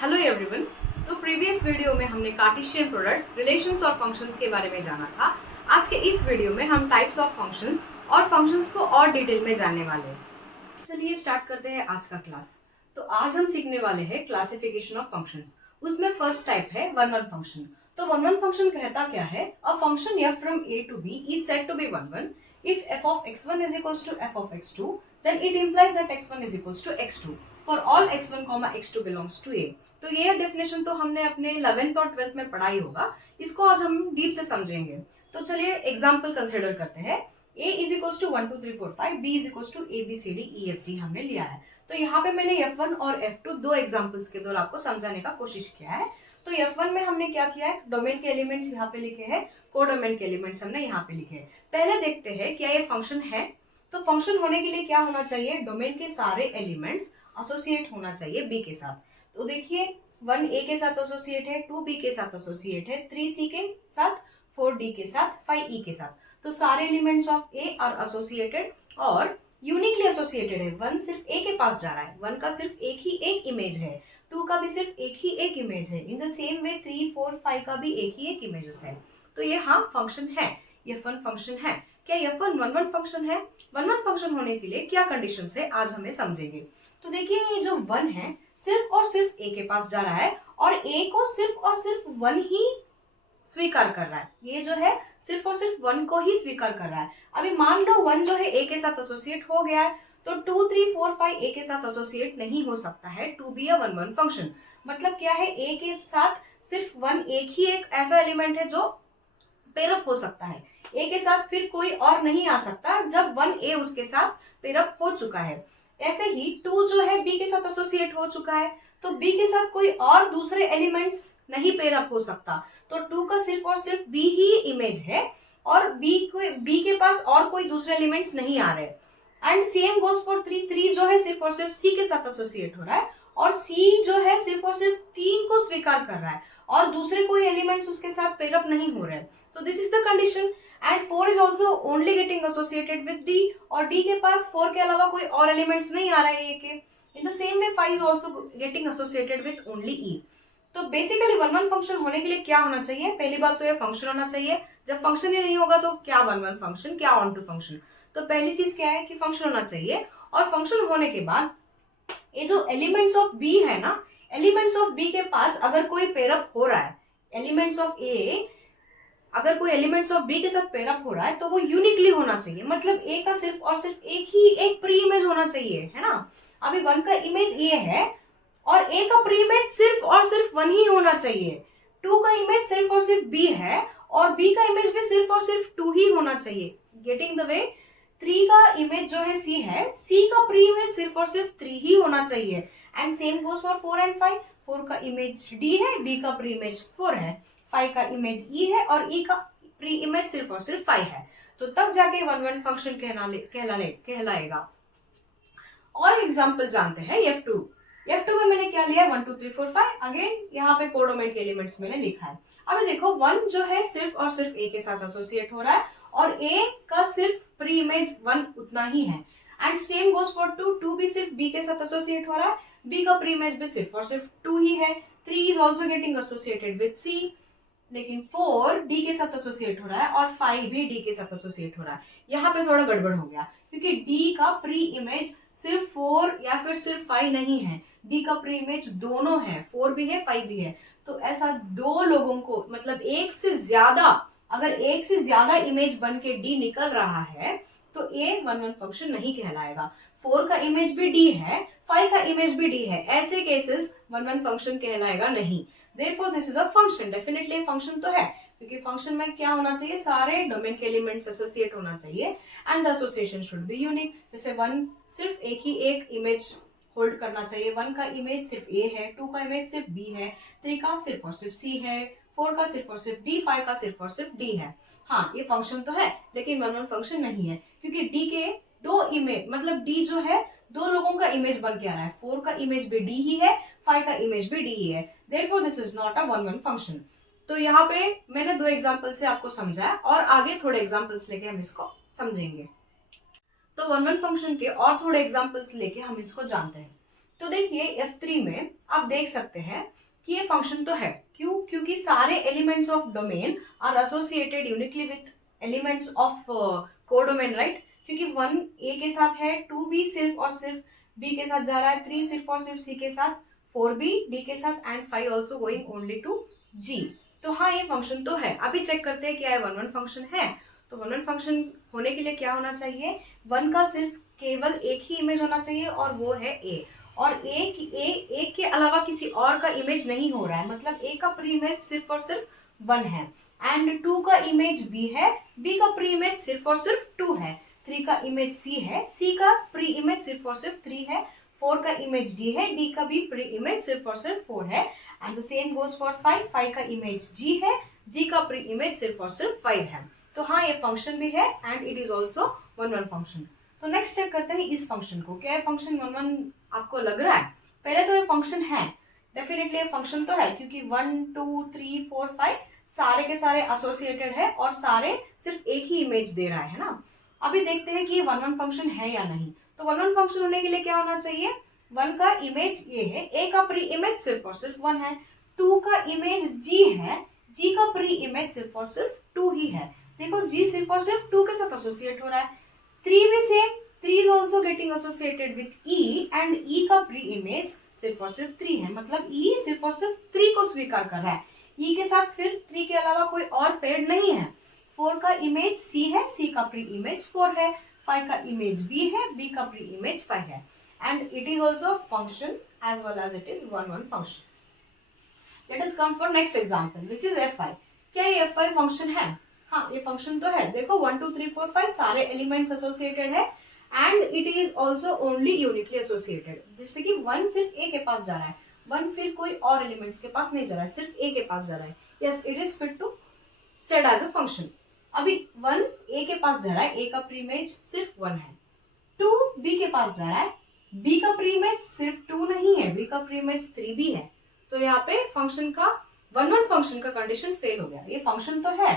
Hello everyone. तो previous video में हमने कार्टेशियन प्रोडक्ट, रिलेशंस और फंक्शंस के बारे में जाना था। आज के इस वीडियो में हम टाइप्स ऑफ फंक्शंस और फंक्शंस को और डिटेल में जानने वाले हैं। चलिए स्टार्ट करते हैं आज का क्लास। तो आज हम सीखने वाले हैं क्लासिफिकेशन ऑफ फंक्शंस। उसमें फर्स्ट टाइप है वन वन फंक्शन। तो वन वन फंक्शन कहता क्या है? A function f from a to b is said to be one one if f of x1 is equals to f of x2, then it implies that x1 is equals to x2 for all x1 x2 belongs to a। तो ये definition तो हमने अपने 11th और 12th में पढ़ा ही होगा। इसको आज हम डीप से समझेंगे। तो चलिए एग्जाम्पल कंसिडर करते हैं। a is equals to 1 2 3 4 5, b is equals to a b c d e f g हमने लिया है। तो यहाँ पे मैंने f1 और f2 दो एग्जाम्पल्स के द्वारा आपको समझाने का कोशिश किया है। तो f1 में हमने क्या किया है? डोमेन के एलिमेंट्स यहाँ पे लिखे हैं, कोडोमेन के एलिमेंट्स हमने यहाँ पे लिखे हैं। पहले देखते हैं क्या ये फंक्शन है। तो फंक्शन होने के लिए क्या होना चाहिए? डोमेन के सारे एलिमेंट्स एसोसिएट होना चाहिए b के साथ। तो देखिए 1a के साथ एसोसिएट है, 2b के साथ एसोसिएट है, 3c के साथ, 4d के साथ, 5e के साथ। तो सारे elements of a are associated और यूनिकली एसोसिएटेड है। 1 सिर्फ a के पास जा रहा है, 1 का सिर्फ एक ही एक इमेज है, 2 का भी सिर्फ एक ही एक इमेज है। इन द सेम वे 3 4 5 का भी एक ही एक इमेजेस है। तो ये हाँ फंक्शन है, ये फन फंक्शन है। क्या ये वन वन फंक्शन है? वन वन फंक्शन होने के लिए क्या कंडीशन है आज हमें समझेंगे। तो देखिए ये जो 1 है सिर्फ और सिर्फ a के पास जा रहा है और a को सिर्फ और सिर्फ 1 ही स्वीकार कर रहा है। ये जो है सिर्फ और सिर्फ 1 को ही स्वीकार कर रहा है। अभी मान लो 1 जो है a के साथ एसोसिएट हो गया है, तो 2 3 4 5 a के साथ एसोसिएट नहीं हो सकता है to be a one one function. मतलब क्या है? a के साथ सिर्फ 1 एक ही एक ऐसा एलिमेंट है जो पेयरअप हो सकता है। a के साथ फिर कोई और नहीं आ सकता जब 1a उसके साथ पेयरअप हो चुका है। ऐसे ही 2 जो है b के साथ एसोसिएट हो चुका है, तो b के साथ कोई और दूसरे एलिमेंट्स नहीं पेयरअप हो सकता। तो 2 का सिर्फ और सिर्फ b ही इमेज है और b के पास और कोई दूसरे एलिमेंट्स नहीं आ रहे। एंड सेम गोज फॉर 3 जो है सिर्फ और सिर्फ c के साथ एसोसिएट हो रहा है और c जो है सिर्फ और सिर्फ 3 को स्वीकार कर रहा है और दूसरे कोई एलिमेंट्स उसके साथ पेयरअप नहीं हो रहे। So this is the condition. And 4 is also only getting associated with d और d के पास 4 के अलावा कोई और एलिमेंट्स नहीं आ रहे हैं के। In the same way 5 is also getting associated with only e। तो बेसिकली वन वन फंक्शन होने के लिए क्या होना चाहिए? पहली बात तो ये फंक्शन होना चाहिए। जब फंक्शन ही नहीं होगा तो क्या वन वन फंक्शन, क्या ऑन टू फंक्शन? तो पहली चीज क्या है कि फंक्शन होना चाहिए। और फंक्शन होने के बाद ये जो एलिमेंट्स ऑफ b है ना, एलिमेंट्स ऑफ b के पास अगर कोई पेयरअप हो रहा है, एलिमेंट्स ऑफ a अगर कोई एलिमेंट्स ऑफ b के साथ पेयरअप हो रहा है तो वो यूनिकली होना चाहिए। मतलब a का सिर्फ और सिर्फ एक ही एक प्री इमेज होना चाहिए, है ना। अभी 1 का इमेज a है और a का प्री इमेज सिर्फ और सिर्फ 1 ही होना चाहिए। 2 का इमेज सिर्फ और सिर्फ b है और b का इमेज भी सिर्फ और सिर्फ 2 ही होना चाहिए। Getting the way? 3 का इमेज जो है c है, c का प्री इमेज सिर्फ और सिर्फ 3 ही होना चाहिए। And same goes for 4 and 5। 4 का इमेज d है, d का प्री इमेज 4 है, 5 का इमेज e है और e का प्री इमेज सिर्फ और सिर्फ 5 है। तो तब जाके वन वन फंक्शन कहलाएगा। और एग्जांपल जानते हैं f2। f2 में मैंने क्या लिया? 1 2 3 4 5। अगेन यहाँ पे कोडोमेन के एलिमेंट्स मैंने लिखा है। अभी देखो 1 जो है सिर्फ और सिर्फ a के साथ एसोसिएट हो रहा है और a का सिर्फ प्री इमेज 1 उतना ही है। एंड सेम गोज फॉर 2 भी सिर्फ b के साथ एसोसिएट हो रहा है, b का प्री इमेज भी सिर्फ और सिर्फ 2 ही है। 3 is also getting associated with c, लेकिन 4 d के साथ एसोसिएट हो रहा है और 5 भी d के साथ एसोसिएट हो रहा है। यहाँ पे थोड़ा गड़बड़ हो गया क्योंकि d का प्री इमेज सिर्फ 4 या फिर सिर्फ 5 नहीं है, d का प्री इमेज दोनों है, 4 भी है 5 भी है। तो ऐसा दो लोगों को, मतलब एक से ज्यादा, अगर एक से ज्यादा इमेज बन के d निकल रहा है तो a वन वन फंक्शन नहीं कहलाएगा। 4 का इमेज भी d है, 5 का इमेज भी d है, ऐसे केसेस वन वन फंक्शन कहलाएगा नहीं। Therefore this is a function। Definitely function तो है क्योंकि फंक्शन में क्या होना चाहिए? सारे डोमेन के एलिमेंट्स एसोसिएट होना चाहिए and the association should be unique. जैसे 1 सिर्फ एक ही एक इमेज होल्ड करना चाहिए, 1 का इमेज सिर्फ a है, 2 का इमेज सिर्फ b है, 3 का सिर्फ और सिर्फ c है, 4 का सिर्फ और सिर्फ d, 5 का सिर्फ और सिर्फ d है। हाँ ये फंक्शन तो है लेकिन वन वन फंक्शन नहीं है क्योंकि d के दो इमेज, मतलब d जो है दो लोगों का इमेज बन के आ रहा है। 4 का इमेज भी d ही है, 5 का इमेज भी d ही है। Therefore this is not a one one function. तो यहाँ पे मैंने दो एग्जांपल से आपको समझाया और आगे थोड़े एग्जांपल्स लेके हम इसको समझेंगे। तो वन वन फंक्शन के और थोड़े एग्जांपल्स लेके हम इसको जानते हैं। तो देखिए F3 में आप देख सकते हैं कि ये फंक्शन तो है, क्यों? क्योंकि सारे elements of domain are associated uniquely with elements of codomain, right? क्योंकि 1 A के साथ है, 2B सिर्फ और सिर्फ B के साथ जा रहा है, 3 सिर्फ और सिर्फ C के साथ, 4B D के साथ and 5 also going only to G। तो हाँ, ये फंक्शन तो है। अभी चेक करते हैं क्या ये 1 1 फंक्शन है। तो 1 1 फंक्शन होने के लिए क्या होना चाहिए? 1 का सिर्फ केवल एक ही इमेज होना चाहिए और वो है A, और एक के अलावा किसी और का इमेज नहीं हो रहा है, मतलब A का प्री इमेज सिर्फ और सिर्फ 1 है, एंड 2 का इमेज B है, B का प्री इमेज सिर्फ और सिर्फ 2 है, 3 का इमेज C है, C का प्री इमेज सिर्फ और सिर्फ 3 है, 4 का इमेज D है, D का भी प्री इमेज सिर्फ और सिर्फ 4 है, and the same goes for 5 का इमेज G है, G का प्री इमेज सिर्फ और सिर्फ 5 है। तो हाँ, ये फंक्शन भी है and it is also 1 1 function. तो नेक्स्ट चेक करते हैं इस फंक्शन को। क्या ये फंक्शन 1 1 आपको लग रहा है? पहले तो ये फंक्शन है, डेफिनेटली ये फंक्शन तो है, क्योंकि 1 2 3 4 5 सारे के सारे एसोसिएटेड है और सारे सिर्फ एक ही इमेज दे रहा है ना। अभी देखते हैं कि ये 1 1 फंक्शन है या नहीं। तो 1 1 फंक्शन होने के लिए क्या होना चाहिए? 1 का इमेज ये है, A का प्री इमेज सिर्फ और सिर्फ 1 है, 2 का इमेज G है, G का प्री इमेज सिर्फ और सिर्फ 2 ही है। देखो G सिर्फ और सिर्फ 2 के साथ एसोसिएट हो रहा है, 3 भी same, 3 is also getting associated with E and E का प्री इमेज सिर्फ और सिर्फ 3 है, मतलब E सिर्फ और सिर्फ 3 को स्वीकार कर रहा है, E के साथ फिर 3 के अलावा कोई और पेड़ नहीं है। 4 का इमेज C है, C का प्री इमेज 4 है, 5 का इमेज B है, B का प्री इमेज 5 है, and it is also a function as well as it is 1 1 function. Let us come for next example which is F5. क्या ये F5 function है? हाँ, ये फंक्शन तो है। देखो 1 2 3 4 5 सारे एलिमेंट्स एसोसिएटेड है and it is also only uniquely associated. जैसे कि 1 सिर्फ A के पास जा रहा है, 1 फिर कोई और एलिमेंट्स के पास नहीं जा रहा है, सिर्फ A के पास जा रहा है। Yes, it is fit to said as a function. अभी 1 A के पास जा रहा है, A का प्री इमेज सिर्फ 1 है, 2 B के पास जा रहा है, B का प्री इमेज सिर्फ 2 नहीं है, B का प्री इमेज 3 भी है। तो यहाँ पे फंक्शन का 1 1 फंक्शन का कंडीशन फेल हो गया। ये फंक्शन तो है,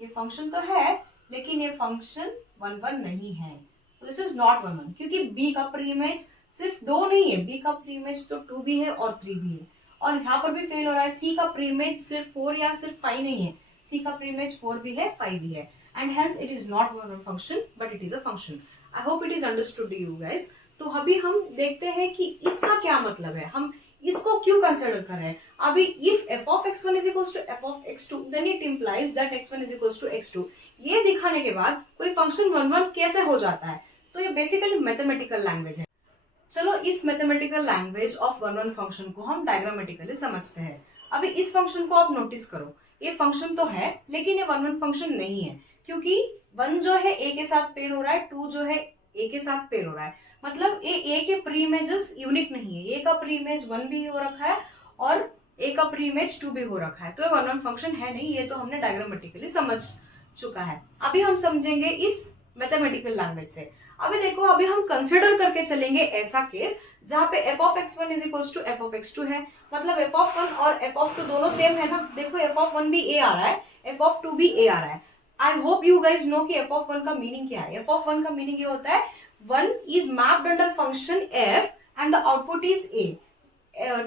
ये फंक्शन तो है, लेकिन ये फंक्शन 1 1 नहीं है। तो दिस इज नॉट 1 1, क्योंकि B का प्री इमेज सिर्फ 2 नहीं है, B का प्री इमेज तो 2 भी है और 3 भी है, और यहाँ पर भी फेल हो रहा है। C का प्री इमेज सिर्फ 4 या सिर्फ 5 नहीं है, C का प्री इमेज 4 भी है, 5 भी है, and hence it is not 1 1 function but it is a function. I hope it is understood you guys. तो अभी हम देखते हैं कि इसका क्या मतलब है, हम इसको क्यों कंसिडर कर रहे हैं। अभी if f of x1 is equals to f of x2 then it implies that x1 is equals to x2, ये दिखाने के बाद कोई फंक्शन 1 1 कैसे हो जाता है। तो ये बेसिकली मैथमेटिकल लैंग्वेज है। चलो इस मैथमेटिकल लैंग्वेज ऑफ 1 1 फंक्शन को हम डायग्रामेटिकली समझते हैं। अभी इस फंक्शन को आप नोटिस करो, ये फंक्शन तो है लेकिन ये 1 1 फंक्शन नहीं है, क्योंकि 1 जो है A के साथ पेयर हो रहा है, 2 जो है A के साथ पेयर हो रहा है, मतलब A के प्री इमेजेस यूनिक नहीं है। A का प्री इमेज 1 भी हो रखा है और A का प्री इमेज 2 भी हो रखा है, तो ये 1 1 फंक्शन है नहीं। ये तो हमने डायग्रामेटिकली समझ चुका है। अभी हम समझेंगे इस मैथमेटिकल लैंग्वेज से। अभी देखो, अभी हम कंसिडर करके चलेंगे ऐसा केस जहाँ पे f of x1 is equals to f of x2 है, मतलब f of 1 और f of 2 दोनों सेम है ना। देखो f of 1 भी A आ रहा है, f of 2 भी A आ रहा है। I hope you guys know कि f of 1 का मीनिंग क्या है। f of 1 का मीनिंग ये होता है 1 is mapped under function f and the output is a,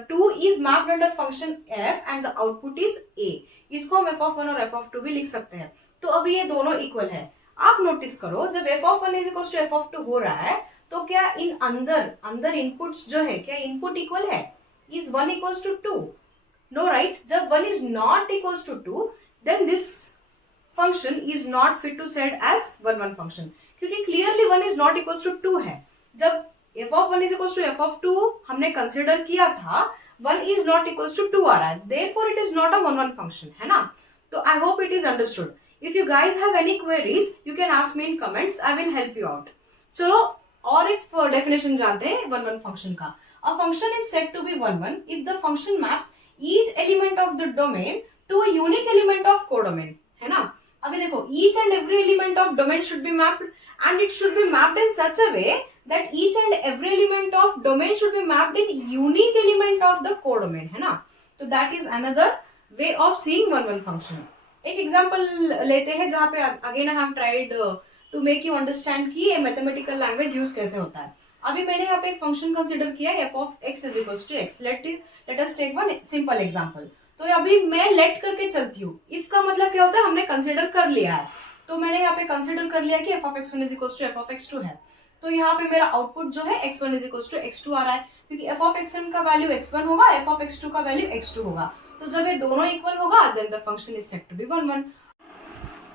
2 is mapped under function f and the output is a। इसको हम f of 1 और f of 2 भी लिख सकते हैं। तो अभी ये दोनों इक्वल है। आप नोटिस करो, जब f of 1 is equals to f of 2 हो रहा है तो क्या इन अंदर इनपुट्स जो है, क्या इनपुट इक्वल है? is 1 equals to 2? No right. जब 1 is not equals to 2 then this function is not fit to said as 1 1 function, क्योंकि clearly 1 is not equals to 2 है। जब f of 1 is equals to f of 2 हमने consider किया था, 1 is not equals to 2 आ रहा है, therefore it is not a 1 1 function, है ना। तो I hope it is understood. If you guys have any queries, you can ask me in comments. I will help you out. चलो और एक definition जानते हैं 1 1 फंक्शन का। A function is said to be 1 1 if the function maps each element of the domain to a unique element of codomain, है ना। अभी देखो, each and every element of domain should be mapped and it should be mapped in such a way that each and every element of domain should be mapped in unique element of the codomain, है ना। तो that is another way of seeing 1 1 function. एक example लेते हैं जहां पे again I have tried to make you understand कि ये मैथमेटिकल लैंग्वेज यूज कैसे होता है। अभी मैंने यहाँ पे एक फंक्शन कंसिडर किया है f of x is equal to x. Let us take one simple example. तो अभी मैं लेट करके चलती हूँ. इफ का मतलब क्या होता है, हमने कंसिडर कर लिया है. तो मैंने यहाँ पे कंसिडर कर लिया कि f of x1 is equal to f of x2 है. तो यहाँ पे मेरा आउटपुट जो है x1 is equal to x2 आ रहा है, क्योंकि f of x1 का वैल्यू x1 होगा, f of x2 का वैल्यू x2 होगा. तो जब ये दोनों इक्वल होगा then the function is said to be 1 1.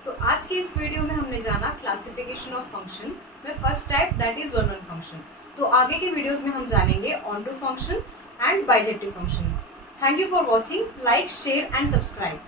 तो आज के इस वीडियो में हमने जाना क्लासिफिकेशन ऑफ फंक्शन में first type, that is one one function. तो आगे के वीडियोस में हम जानेंगे onto function and bijective function. Thank you for watching. Like, share and subscribe.